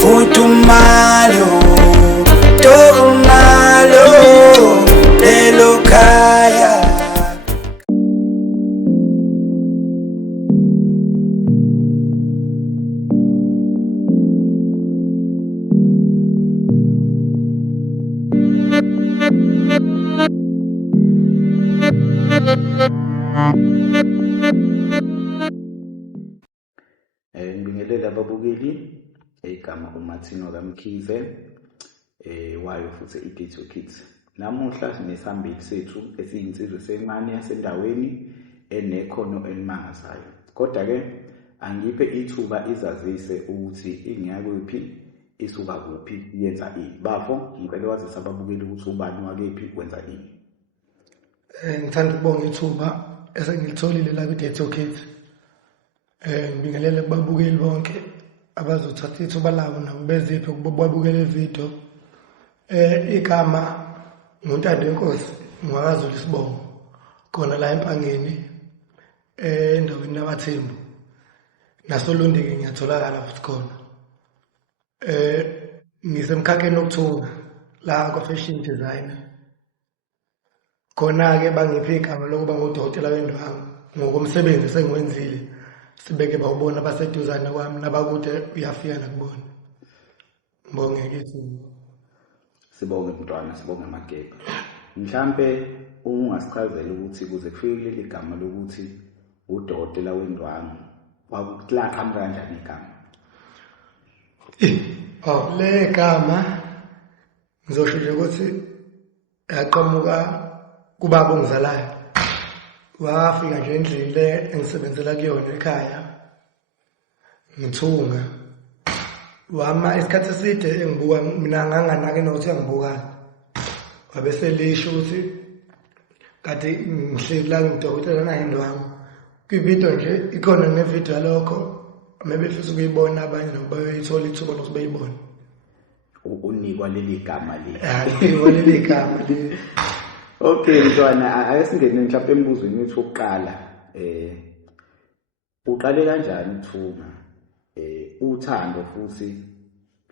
Futumalo, tomalo, lelo kaya. Ngibingelela ababukeli igama uMartino kaMkhize wayo futhi iDitho Kids. Namuhla sinesambili sethu esiyinsizwe sencane yasendaweni enekhono elimangazayo. Kodwa-ke angiphe ithuba izazise ukuthi ingiyakuphi, isuka kuphi, yenza ini. Bafo, ngicela wazise ababukeli ukuthi ubani wakephi, wenza ini. Ngithanda ukubonga ithuba esengilitholile la kwiDitho Kids. Ngibingelele kubabukeli bonke abazothatha ithuba labo nabo beziphi ukubabukela ividiyo. Igama nguNtando Inkosi Ngwakazi Lisibongo, khona la eMpangeni endaweni yabaThembu. NasoLundi-ke ngiyatholakala futhi khona. Ngisemkhakheni wokuthunga la kwa-fashion designer. Khona-ke bangiphe igama lokuba ngudokotela wendwangu ngokomsebenzi sengiwenzile. Sibeke bawubona abaseduzane kwami nabakude uyafika nakubona. Ngibonge ithuba. Sibonge mntwana, sibonge amageba. Mhlambe ungasichazela ukuthi kuze kufike leli gama lokuthi udokotela wendwangu wakuthilaqa kanjani igama? Le gama ngizosho nje ukuthi yaqhamuka kubaba ongizalayo. Wafika nje endlini le engisebenzela kuyona ekhaya ngithunga. Wama isikhathi eside engibuka mina nganganake nokuthi angibuka. Wabeselisho ukuthi kade ngihleli la ngidokotela naye indwangu. Kwividiyo nje ikhona nevidiyo lokho mebefisa ukuyibona abanye nabo bayithola ithuba lokuthi bayibone. Unikwa leli gama li. Unikwa leli gama li. Okay mntwana, ake singene mhlawumbe embuzweni wethu wokuqala. Uqale kanjani ukuthunga? Uthando futhi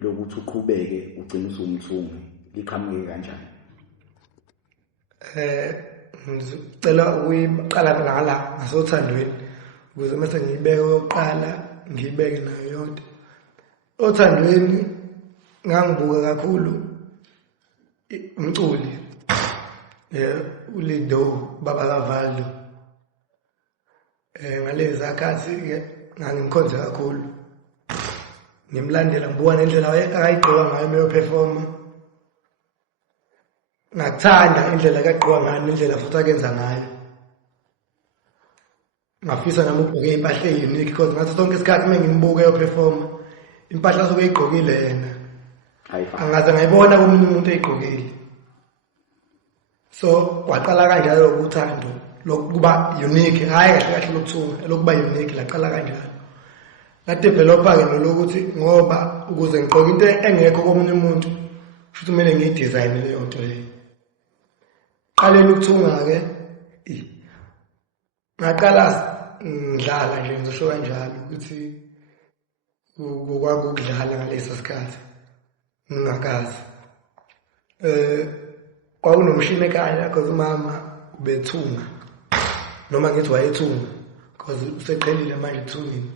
lokuthi uqhubeke ugcine usumthungi liqhamuke kanjani? Ngicela ukuyiqala ngala ngasothandweni ukuze mase ngiyibeke oqala ngiyibeke nayo yonke. Othandweni ngangibuka kakhulu umculi uLido Baba kaValdo. Ngalezi zakhathi ke ngangimkhonza kakhulu. Ngimlandela ngibuka nendlela akayigqoka ngayo meyo performa. Ngathanda indlela akagqoka ngayo nendlela futhi akenza ngayo. Ngafisa nami ukugqoka impahla unique because ngathi sonke isikhathi mengimbuka eyo performa impahla soke igqokile yena. Angaze ngayibona komunye umuntu eyigqokile. So waqala kanjalo uthando lokuba unique, hayi kahle kahle lokuthunga lokuba unique laqala kanjalo. La developer ke lokuthi ngoba ukuze ngigqoke into engekho komunye umuntu futhi kumele ngiyidesign leyo nto leyo. Qale ukuthunga ke ngaqala ngidlala nje ngizosho kanjalo ukuthi ukudlala ngalesi sikhathi ngingakazi. Kwakunomshini ekhaya because umama ubethunga noma ngithi wayethunga because useqhelile manje ukuthungini.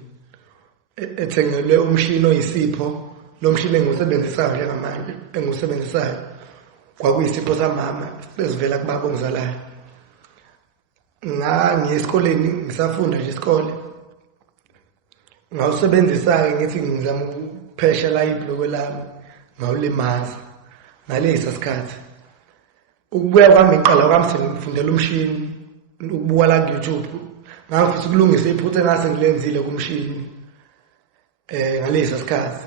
Ethengele umshini oyisipho, lo mshini engiwusebenzisayo njengamanje engiwusebenzisayo kwakuyisipho samama esivela kubaba ongizalayo. Ngiye esikoleni ngisafunda nje isikole ngawusebenzisa-ke ngithi ngizama ukuphesha la ibhloko lami ngawulimaza ngalesi sikhathi. Ukubuya kwami iqala kwami sengifundela umshini ukubuka la ku-YouTube ngafisa ukulungisa iphutha engase ngilenzile kumshini ngalesi sikhathi.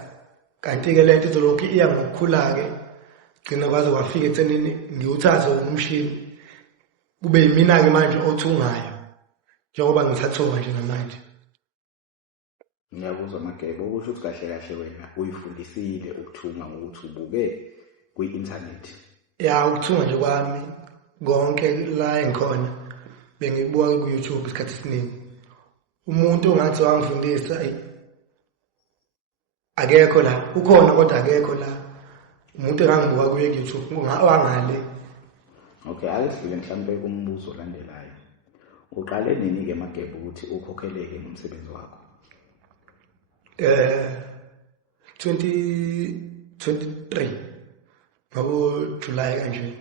Kanti-ke lento izolokhu iya ngokukhula-ke gcina kwaze kwafika ekuthenini ngiwuthathe umshini kube yimina-ke manje othungayo njengoba ngisathuka nje namanje. Ngiyakuzwa Mageba, okusho ukuthi kahle kahle wena uyifundisile ukuthunga ngokuthi ubuke kwi-internet. Ya ukuthunga nje kwami konke la engikhona bengibuka ku-YouTube isikhathi esiningi. Umuntu ongathi wangifundisa akekho la ukhona kodwa akekho la umuntu engangibuka kuye ku-YouTube wangale. Okay, ake sidlule mhlawumbe kumbuzo olandelayo. Uqale nini-ke Mageba ukuthi ukhokheleke ngomsebenzi wakho? 2023 ngabo July kanje.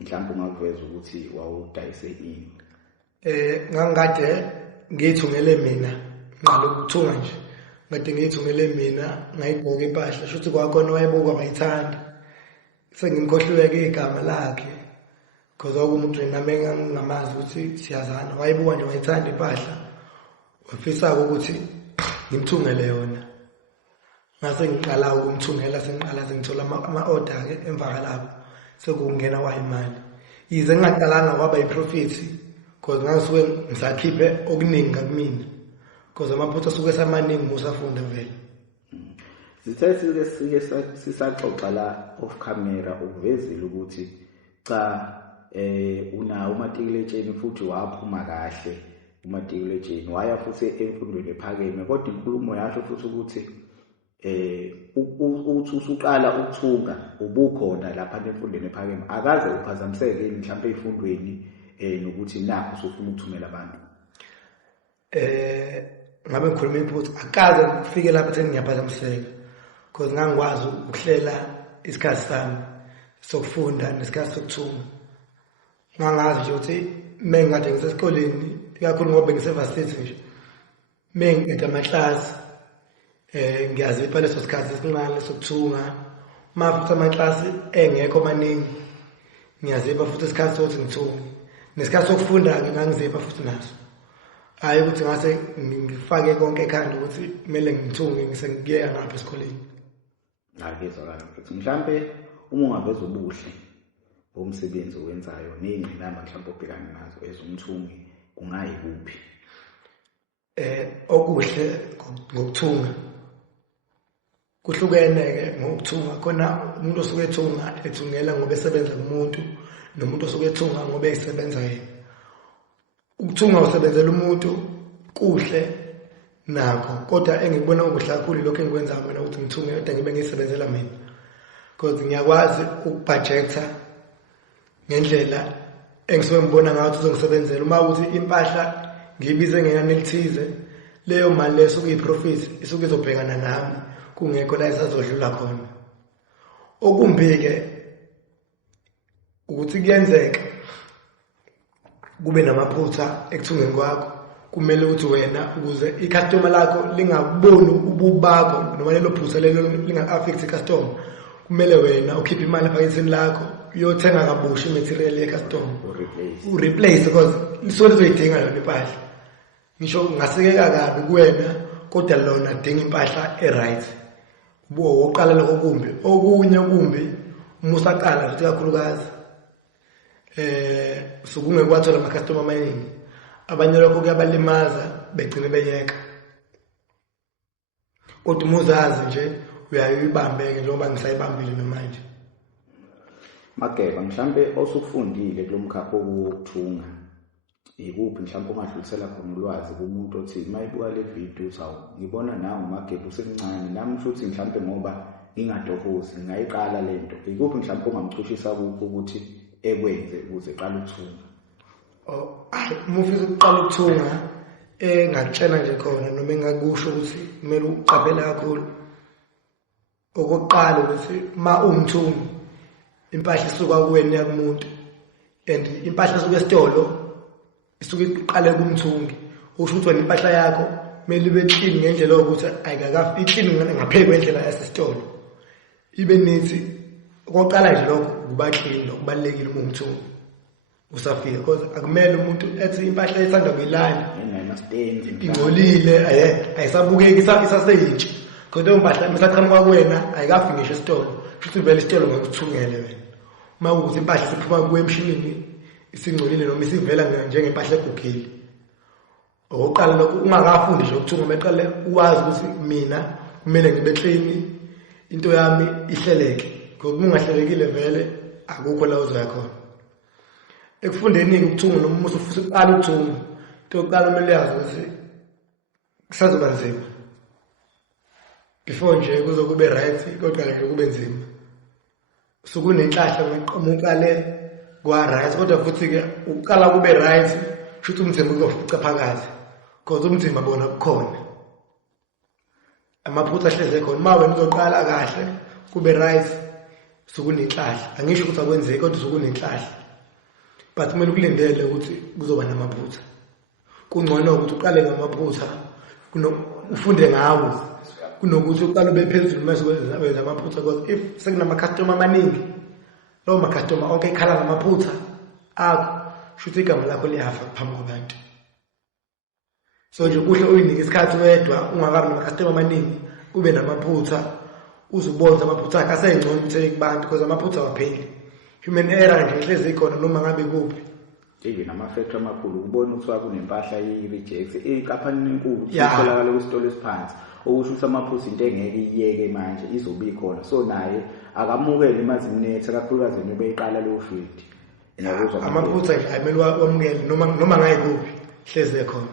Mhlawumbe ungakuveza ukuthi wawudayise ini? Ngangikade ngiyithungele mina ngqala ukuthunga nje. Ngade ngiyithungele mina ngayibhoka impahla shothi kwakhona wayebuka bayithanda. Sengimkhohlweke igama lakhe. Because umuntu nami ngamazi ukuthi siyazana wayebuka nje wayithanda impahla. Wafisa ukuthi ngimthungele yona. Ngase ngiqala ukumthungela sengithola ama-order ke emva kalapho sekungena wayimali. Yize ngingaqalanga kwaba yiprofit because ngasuke ngisakhiphe okuningi kumina. Because amaphutha asuke samaningi musafunda vele. Sithe sisaxoxa la off camera ukuvezela ukuthi cha una umatikuletsheni futhi waphuma kahle umatikuletsheni waya futhi emfundweni ephakeme kodwa inkulumo yasho futhi ukuthi uthi usuqala ukuthunga ubukhona lapha emfundweni ephakeme akaze uphazamiseke mhlawumbe ezifundweni nokuthi nakho usufuna ukuthumela abantu. Ngabe ngikhuluma iphutha akaze kufike lapha ethi ngiyaphazamiseka because ngangikwazi ukuhlela isikhathi sami sokufunda nesikhathi sokuthunga. Ngangazi nje ukuthi mengikade ngisesikoleni ikakhulu ngoba ngisevarsity nje mengiqeda amaklasi ngiyazipha leso sikhathi esincane sokuthunga mafuthi amaklasi engekho maningi ngiyazipha futhi isikhathi sokuthi ngithunge nesikhathi sokufunda-ke ngangizipha futhi naso. Hayi ukuthi ngase ngifake konke ekhanda ukuthi kumele ngithunge ngisengiyeka ngapha esikoleni. Ngiyezwakala mfethu mhlawumbe uma ungaveza ubuhle bomsebenzi owenzayo nezingqinamba mhlawumbe obhekana nazo ezomthungi kungayikuphi? Okuhle ngokuthunga kuhlukene-ke ngokuthunga khona umuntu osuke ethungela ngoba esebenza kumuntu nomuntu osuke ethunga ngoba esebenza yena. Ukuthunga usebenzela umuntu kuhle nakho kodwa engikubona okuhle kakhulu lokho engikwenzayo mina ukuthi ngithunge kodwa ngibe ngiyisebenzela mina because ngiyakwazi ukubhajetha ngendlela engisuke ngibona ngathi uzongisebenzela. Uma ukuthi impahla ngiyibize ngenani elithize leyo mali leyo suke iyiprofit isuke izobhekana nami kungekho la isazodlula khona. Okumbi-ke ukuthi kuyenzeka kube namaphutha ekuthungeni kwakho kumele ukuthi wena ukuze icustomer lakho lingaboni ububi bakho noma lelo phutha lelo linga-affect icustomer kumele wena ukhiphe imali ephaketheni lakho uyothenga kabusha imaterial ye-customer ureplace because lisuke lizoyidinga yona impahla. Ngisho ngasekeka kabi kuwena kodwa lona dinga impahla e-right. Woqala lokho kumbi okunye kumbi uma usaqala futhi kakhulukazi sokungekwathela ama-customer amaningi abanye lokho kuyabalimaza begcine beyeka. Kodwa uma uzazi nje uyayibambeke njengoba ngisayibambile namanje. Mageba mhlawumbe osufundile kulo mkhakha wokuthunga ikuphi mhlawumbe ungadlulisela khona ulwazi kumuntu othi mayibuka le video uthi ngibona nawe Mageba usemncane nami futhi mhlawumbe ngoba ngingatohozi ngayiqala lento ikuphi mhlawumbe ungamchushisa kukho ukuthi ekwenze ukuze eqale ukuthunga? Uma ufisa ukuqala ukuthunga ngakutshela nje khona noma engakusho ukuthi kumele uqaphele kakhulu. Okokuqala ukuthi ma umthungi impahla isuka kuwena yakumuntu and impahla isuka esitolo isuke iqale kumthungi usho ukuthi wena impahla yakho kumele ibe clean ngendlela yokuthi ayikakafi clean ngaphezulu kwendlela yasesitolo ibe nithi. Okokuqala nje lokho kuba clean lokubalekile uma umthungi usafika because akumele umuntu ethi impahla ethanda kuyilanda ingcolile ayisabukeki isaseyintsha kodwa impahla mesaqhamuka kuwena ayikafi ngisho esitolo futhi vele isitolo ngikuthungele wena. Uma ukuthi impahla siphuma kuwe emshinini isingcolile noma isivela njengempahla egugile oqala lokho ungakafundi nje ukuthunga meqale uwazi ukuthi mina kumele ngibe clean into yami ihleleke ngoba ungahlelekile vele akukho la uzoya khona. Ekufundeni ukuthunga noma usufuna uqala ukuthunga into yokuqala kumele yazi ukuthi kusazoba nzima before nje kuzokube right kodwa nje kube nzima sukunenhlahla ngeqhamuka le kwa right kodwa futhi ke uqala kube right futhi umzimba uzofuca phakathi because umzimba bona kukhona amaphutha ahleze khona uma wena uzoqala kahle kube right sukunenhlahla angisho ukuthi akwenzeki kodwa sukunenhlahla but kumele ukulindele ukuthi kuzoba namaphutha kungcono ukuthi uqale ngamaphutha ufunde ngawo kunokuthi uqale ube phezulu mase wenza amaphutha because if sekunama customer amaningi lawo ma customer onke ikhala ngamaphutha akho shuthi igama lakho liyafa phambi kwabantu so nje kuhle uyinike isikhathi wedwa ungakabi nama customer amaningi ube namaphutha uzubonza amaphutha akhe asengcono ukuthi kubantu because amaphutha awapheli human error nje ihlezi ikhona noma ngabe kuphi even ama-factory amakhulu ukubona ukuthi kunempahla i-reject ey'nkampani enkulu kutholakala kwisitolo esiphansi okusho ukuthi amaphutha into engeke iyeke manje izobe ikhona so naye akamukele imazinethe kakhulukazi nje beyiqala leyo field amaphutha nje ayimele wamukele noma ngayikuphi hlezi ekhona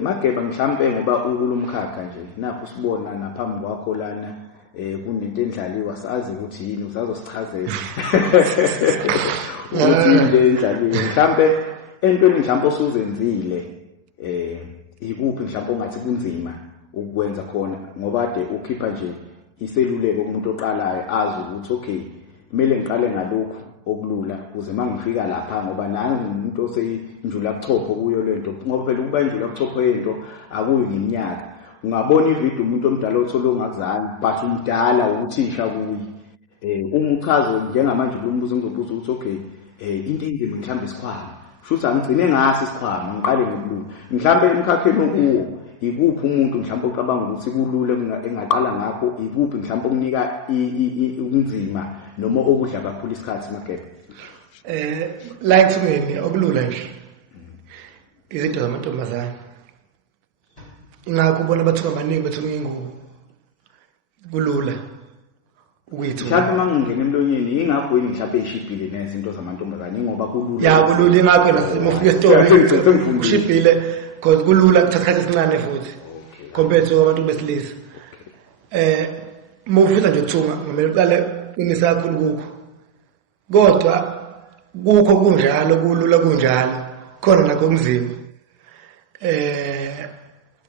Mageba mhlambe ngoba ukulumkhakha nje napho sibona naphambi kwakho lana kunento endlaliwa sazi ukuthi yini uzazosichazela into endlaliwe mhlambe entweni mhlambe osuzenzile ikuphi mhlambe ongathi kunzima ukwenza khona ngoba ade ukhipha nje iseluleko kumuntu oqalayo azi ukuthi okay kumele ngiqale ngalokhu okulula kuze mangifika lapha ngoba nami umuntu oseyinjula kuchopho kuyo lento ngoba phela ukuba injula kuchopho yento akuyi ngeminyaka ungabona ivideo umuntu omdala othole ongakuzani but umdala ukuthisha kuyi umchazo njengamanje umbuzo ngizobuza ukuthi okay into enzima mhlambe isikhwama futhi angigcine ngasi isikhwama ngiqale ngokulula mhlambe emkhakheni okuwo ikuphi umuntu mhlambe ocabanga ukuthi kulula engaqala ngakho ikuphi mhlambe okunika ubunzima noma okudla kakhulu isikhathi Mageba like kimi okulula nje izinto zamantombazane ingakho ubona bathuka abaningi bethuka ingubo kulula ukuyithuka mhlawumbe mangingena emlonyeni ingakho yini mhlawumbe eshibhile nezinto zamantombazane ngoba kulula ya kulula ingakho nasemufika esitolo ushibhile because kulula kuthatha isikhathi esincane futhi compared to abantu besilisa mufisa nje ukuthunga ngomele uqale unisa kakhulu kukho kodwa kukho kunjalo kulula kunjalo khona nakho kunzima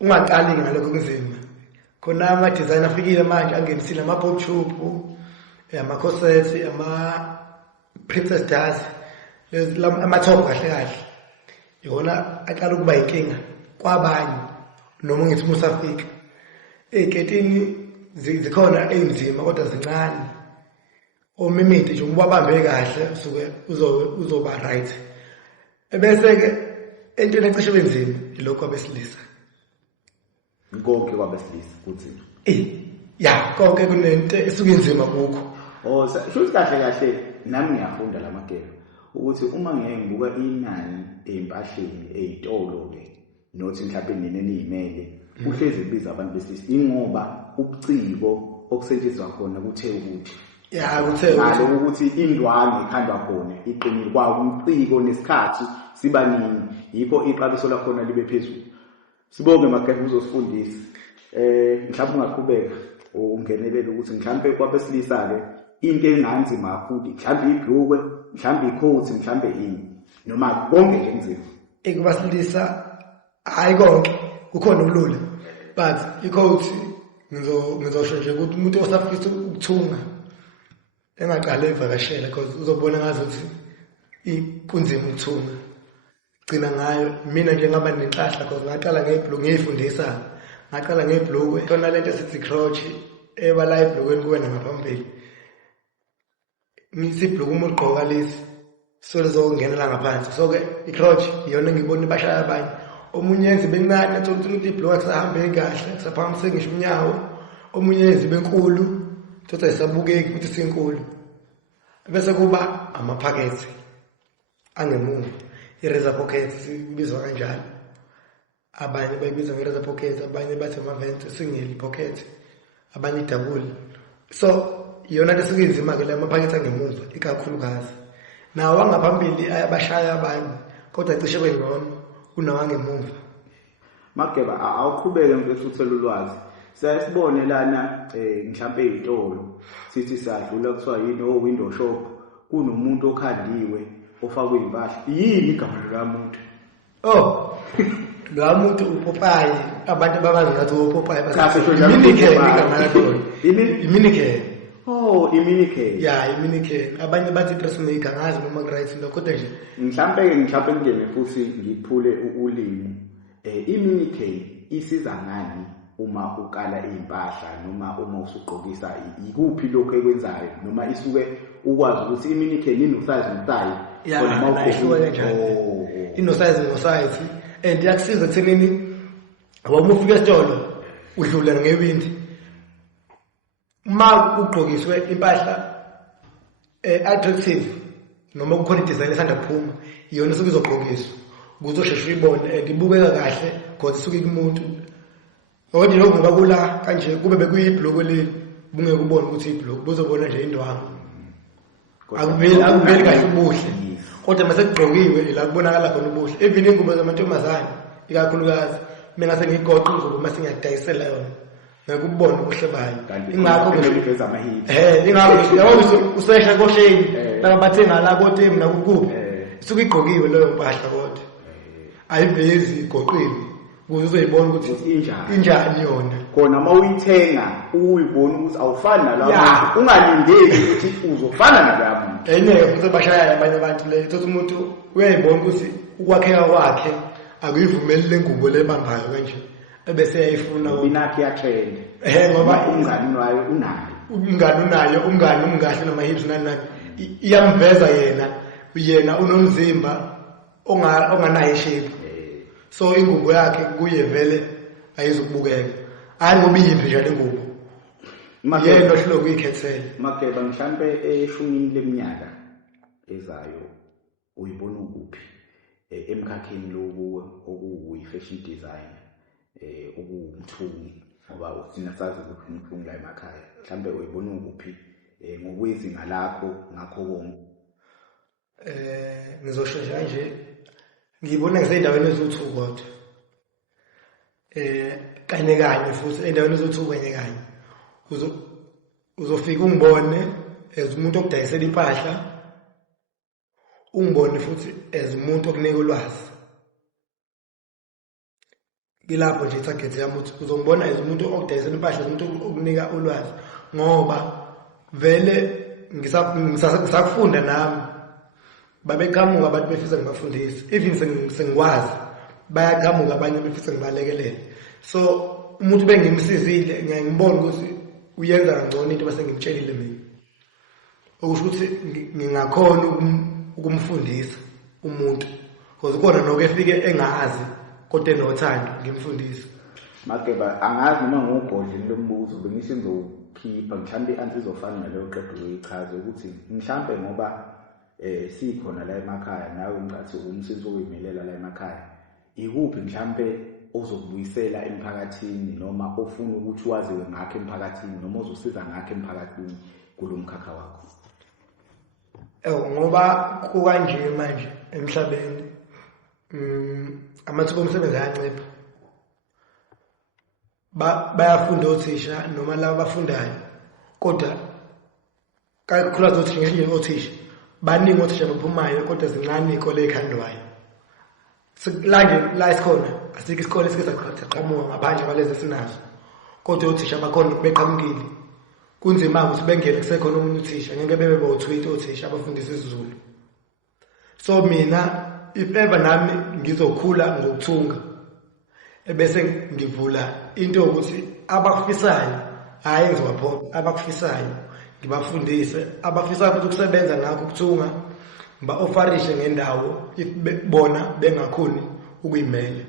ungaqali ngalokho kunzima khona ama design afikile manje angenisile ama pop shop ama corsets ama princess dress ama top kahle kahle yona aqala ukuba inkinga kwabanye noma ngithi musafika eketini zikhona einzima kodwa zincane omimiti nje ubabambe kahle usuke uzoba right ebese ke entweni ecishe benzima ilokho abesilisa konke kwabesilisa kuthi ya konke kunento esuke inzima kukho shuthi kahle nami ngiyafunda la Mageba ukuthi uma ngeke ngibuka inani ezimpahleni ezitolo ke nothi mhlawumbe neniyimele uhlezi biza abantu besilisa ingoba ubuciko okusetshenziswa khona kuthe ukuthi ya kuthe ngalo ukuthi indwane ikhandwa khona iqinile kwawo ubuciko nesikhathi sibaningi yikho iqabiso lakhona libe phezulu sibonge Mageba uzosifundisa mhlawumbe ungaqhubeka ungenelele ukuthi mhlawumbe kwabesilisa ke into enganzima kakhulu mhlawumbe ibhlukwe mhlawumbe ikhothi mhlawumbe ini noma konke nje nzima ekubasilisa hayi konke kukhona ukulula but ikhothi ngizosho nje ukuthi umuntu osafisa ukuthunga engaqala evakashela because uzobona ngazuthi kunzima ukuthunga gcina ngayo mina nje ngaba nenhlahla because ngaqala ngebhlukwe ngiyifundisa ngaqala ngebhlukwe khona lento esithi crotch ebala ibhlukweni kuwena ngaphambili ngisibhlukwe umuntu ugqoka lesi so lezongenela ngaphansi so ke icrotch iyona ngibona ibashaya abanye omunye yenza bencane athola ukuthi ibhlukwe kusahambe kahle kusaphakamisa ngisho unyawo omunye yenza benkulu thothi ayisabukeki ukuthi sinkulu bese kuba amaphakethe angemuva i-razor pocket sibizwa kanjalo abanye bayibiza nge-razor pocket abanye bathi ama-vent single pocket abanye double so iyona nto esukinzima ke la maphakethe angemuva ikakhulukazi nawo angaphambili ayabashaya abanye kodwa cishe bengcono kunawangemuva Mageba awuqhubeke mfethu uthela ulwazi siyasibone lana mhlambe ezitolo sithi siyadlula kuthiwa yini window shop kunomuntu okhandiwe ofakwe impahla yini igama lomuntu lo muntu uPopeye abantu babazi ngathi uPopeye Minicare igama lakho Minicare Minicare ya Minicare abanye bathi dressmaker ngazi noma right lo kodwa nje mhlambe ngene futhi ngiphule ulimi Minicare isiza ngani uma ukala impahla noma uma usugqokisa ikuphi lokho ekwenzayo noma isuke ukwazi ukuthi Minicare inosize nothayi khona mawukhona kanjani inosize ngosize and yakusiza ekuthenini awuma ufika esitolo udlula ngewindi uma ugqokiswe impahla attractive noma kukhona design esanda kuphuma iyona isuke izogqokiswa ukuzoshesha uyibone and ibukeka kahle because isuke kumuntu kodwa lokho ngoba kula kanje kube bekuyibhloko leli bungeke ubone ukuthi ibhloko buzobona nje indwangu akuveli kahle ubuhle kodwa mase kugqokiwe la kubonakala khona ubuhle even ingubo zamantombazane ikakhulukazi mina sengigoqa ingubo mase ngiyadayisela yona ngekubona ubuhle bayo ingakho ngiveza amahit ingakho yabo usesha kosheni laba bathenga la kotem nakukuphi isuke igqokiwe leyo mpahla kodwa ayivezi igoqiwe ukuze uzoyibona ukuthi injani yona khona mawuyithenga uyibona ukuthi awufani nalabo ungalindeli ukuthi uzofana nalabo enye futhi bashaya abanye abantu le ukuthi umuntu uyayibona ukuthi ukwakheka kwakhe akuyivumeli lengubo lebambayo kanje ebese yayifuna inakhi ya trend ngoba umngani wayo unayo umngani umngahle noma hips nani iyamveza yena unomzimba onganayo shape so ingubo yakhe kuye vele ayizukubukeka hayi ngoba iyiphi nje le ngubo yena ohlelo kuyikhethela Makeba mhlambe eshumini leminyaka ezayo uyibona ukuphi emkhakheni lokuwe okuyi fashion design okuwumthungi ngoba sina sazi ukuthi umthungi la emakhaya mhlambe uyibona ukuphi ngokwezinga lakho ngakho konke ngizoshesha nje ngibona ngisendaweni ezo2 kodwa kanye futhi endaweni ezo2 kanye uzofika ungibone as umuntu okudayisela impahla ungibone futhi as umuntu okunika ulwazi ilapho nje target yami ukuthi uzongibona as umuntu okudayisela impahla umuntu okunika ulwazi ngoba vele ngisakufunda nami babeqhamuka abantu befisa ngibafundise even sengikwazi bayaqhamuka abanye befisa ngibalekelele so umuntu bengimsizile ngiyangibona ukuthi uyenza kangcono into bese ngimtshelile mina okusho ukuthi ngingakhona ukumfundisa umuntu because khona noko efike engazi kodwa enothando ngimfundisa Makeba angazi noma ngubhodleni lombuzo bengithi ngizokhipha mhlambe anzizofana naleyo qedwe uyichaze ukuthi mhlambe ngoba sikhona la emakhaya nawe ngathi umsebenzi oyimelela la emakhaya ikuphi mhlambe ozokubuyisela emphakathini noma ofuna ukuthi waziwe ngakho emphakathini noma uzosiza ngakho emphakathini kulomkhakha wakho ngoba kukanje manje emhlabeni amathuba omsebenzi ayancipha bayafunda othisha noma laba bafundayo kodwa kakhulukazi othisha nje othisha baningi othisha baphumayo kodwa zincane izikole ezikhandwayo la isikhona asikho isikole esikeqhamuka ngaphandle kwalezi sinazo kodwa othisha bakhona beqhamukile kunzima ukuthi bengene kusekhona umuntu uthisha ngeke bebe bo-tweet othisha abafundisa isiZulu so mina if ever nami ngizokhula ngokuthunga ebese ngivula into ukuthi abakufisayo hayi ngizobaphoqa abakufisayo ngibafundise abafisayo futhi ukusebenza ngakho ukuthunga ba-ofarishe ngendawo if bona bengakhoni ukuyimela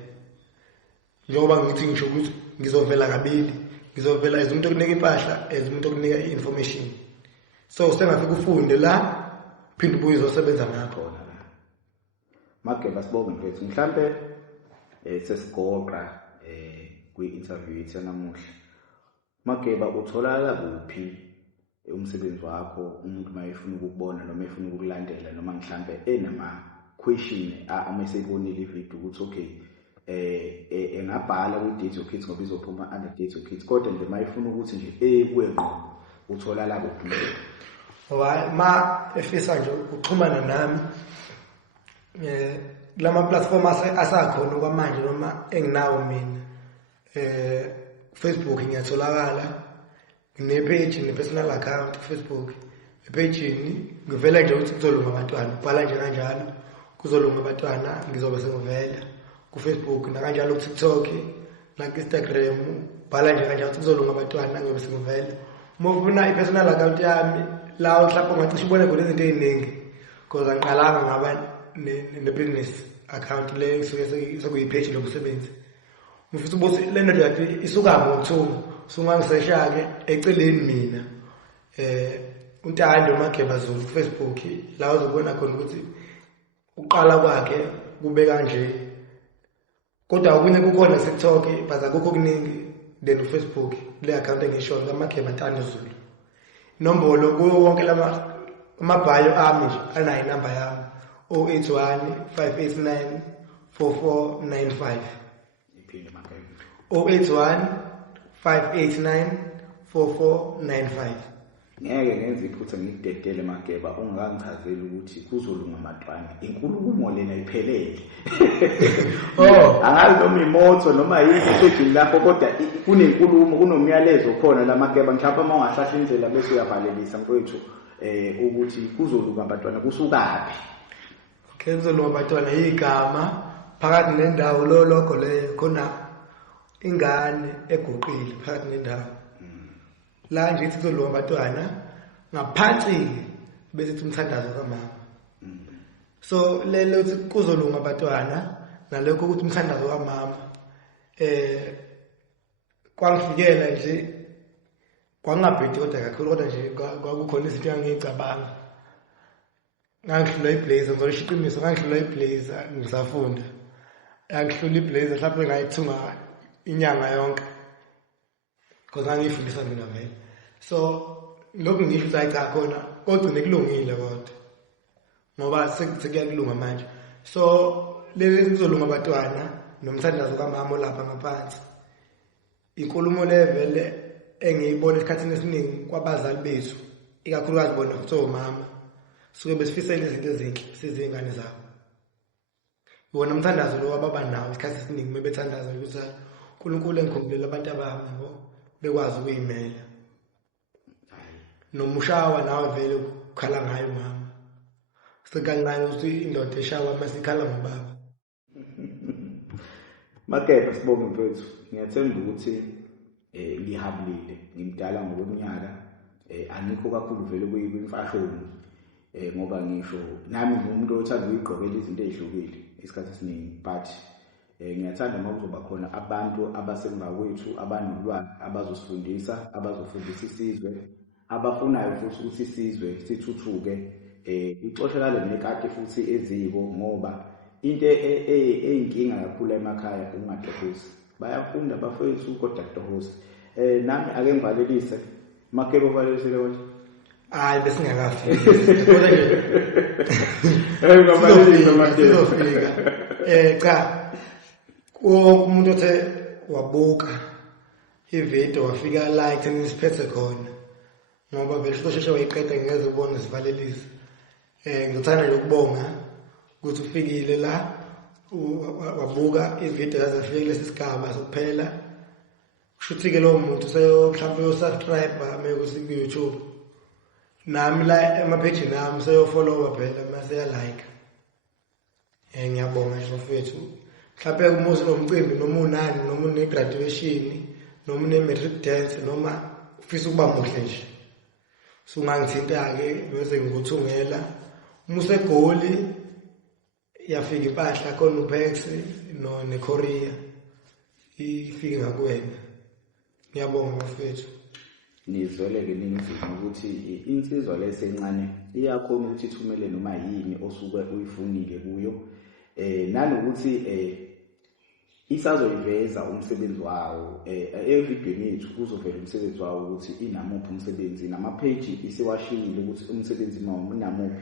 njengoba ngithi ngisho ukuthi ngizovela kabili ngizovela as umuntu okunika impahla as umuntu okunika i-information so sengafika ufunde la phinde ubuye uzosebenza ngakho Makeba sibonge mfethu mhlambe sesigoqa kwi-interview yethu namuhla Makeba utholakala kuphi umsebenzi wakho umuntu mayefuna ukubona noma efuna ukulandela noma mhlambe enama question amesebonile ivideo ukuthi okay engabhala ku-Date Your Kids ngoba izophuma under Date Your Kids, kodwa nje mayifuna ukuthi nje kuwe ngqo uthola la kuphi. Ma efisa nje ukuxhumana nami lama platform asakhona kwamanje noma enginawo mina Facebook ngiyatholakala, ngine-page, ne-personal account Facebook. Epage ngivela nje ukuthi kuzolunga abantwana, ubhala nje kanjalo kuzolunga abantwana, ngizobe sengivela ku Facebook na kanjalo ku TikTok na ku Instagram, ubhala nje kanjalo ukuthi kuzolunga abantwana, ngizobe sengivela. Uma ufuna i-personal account yami la mhlawumbe ungacishe ubone khona izinto eziningi because angiqalanga ngaba ne-business account le isuke sekuyipage lokusebenza. Mfisa ubuthi le nto yathi isuka ngomthumo sungangisesha-ke eceleni mina uNtando Mageba Zulu Facebook la uzobona khona ukuthi uqala kwakhe kube kanje, kodwa okunye kukhona TikTok but akukho kuningi then uFacebook le account engisho kaMageba Ntando Zulu. Inombolo kuwo wonke lama amabhayo ami nje anayo inamba yami 081 589 4495. Iphinde Mageba 081 589 4495. Ngeke ngenze iphutha ngikudedele Mageba ungangichazeli ukuthi kuzolunga amatwana, inkulumo lena iphelele. Angazi noma imoto noma yini ejini lapho, kodwa kunenkulumo, kunomyalezo khona la Mageba. Mhlawumbe uma ungahlahla indlela bese uyavalelisa mfowethu ukuthi kuzolunga amatwana kusukaphi. Okay, kuzolunga amatwana igama phakathi nendawo lokho leyo khona ingane eguqile phakathi nendawo. La nje ithi kuzolunga abatwana ngaphansi bese ithi umthandazo kamama. So lelo uthi kuzolunga abatwana nalokho ukuthi umthandazo kamama kwangifikela nje kwangabhedi kodwa kakhulu, kodwa nje kwakukhona izinto engangicabanga. Ngangihlula iblazer, ngizolisho iqiniso, ngangihlula iblazer ngisafunda. Ngangihlula iblazer mhlawumbe ngayithunga inyanga yonke because ngangifundisa mina vele. So lokhu ngisho ukuthi cha khona kodwa nekulungile kodwa ngoba sekuyakulunga manje. So leli kuzolunga abatwana nomthandazo kamama olapha ngaphansi, inkulumo levele engiyibona esikhathini esiningi kwabazali bethu, ikakhulukazi bona futhi omama suke besifisela izinto ezinhle sizingane zabo. Wona umthandazo lo wababa nawo isikhathi esiningi mebethandaza ukuthi uNkulunkulu engikhumbulele abantu abami yabo bekwazi ukuyimela. Nomushawa nawe vele ukhala ngayo mama, sekancane ukuthi indoda eshawa masikhala ngobaba. Mageba sibonge mfethu, ngiyathemba ukuthi ngihabulile, ngimdala ngokweminyaka, angikho kakhulu vele kwimfashoni ngoba ngisho nami ngumuntu othanda ukugqokela izinto ezihlukile isikhathi esiningi, but ngiyathanda uma kuzoba khona abantu abasemva kwethu abanolwazi abazosifundisa, abazofundisa isizwe, abafunayo futhi ukuthi isizwe sithuthuke, ixoshelale nekade futhi eziko, ngoba into eyinkinga kakhulu emakhaya ungatohosi. Bayafunda bafethu kodwa kutohosi. Nami ake ngivalelise Mageba, uvalelisile konje? Hayi besingakafiki kodwa nje ngabalelise Mageba cha umuntu othe wabuka ivideo wafika la ekutheni siphethe khona ngoba vele sizosheshe wayiqeda ngeze ubone sivalelise. Ngithanda nje ukubonga ukuthi ufikile la wabuka ivideo yaze afike kulesi sigaba sokuphela. Kushuthi-ke lowo muntu mhlawumbe uyosubscribe ku YouTube, nami la emapage nami seyofollowa phela maseyalike. Ngiyabonga nje mfethu, mhlawumbe umuzi nomcimbi noma unani noma une-graduation noma une-matric dance noma ufisa ukuba muhle nje, sungangithinta-ke bese ngikuthungela. Uma useGoli yafika impahla khona uPex neKorea ifike ngakuwena. Ngiyabonga mfethu. Nizwele-ke ninzima ukuthi insizwa lesencane iyakhona ukuthi ithumele noma yini osuke uyifunile kuyo, nanokuthi isazoyiveza umsebenzi wawo evidweni yethu, kuzovela umsebenzi wawo ukuthi inamuphi umsebenzi, namapage isiwashile ukuthi umsebenzi unamuphi.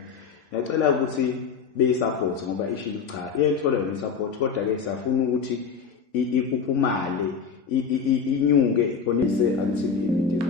Ngiyacela ukuthi beyisupport ngoba ishilo cha iyayithola yona support kodwa ke safuna ukuthi ikuphumale inyuke konise until ividiyo.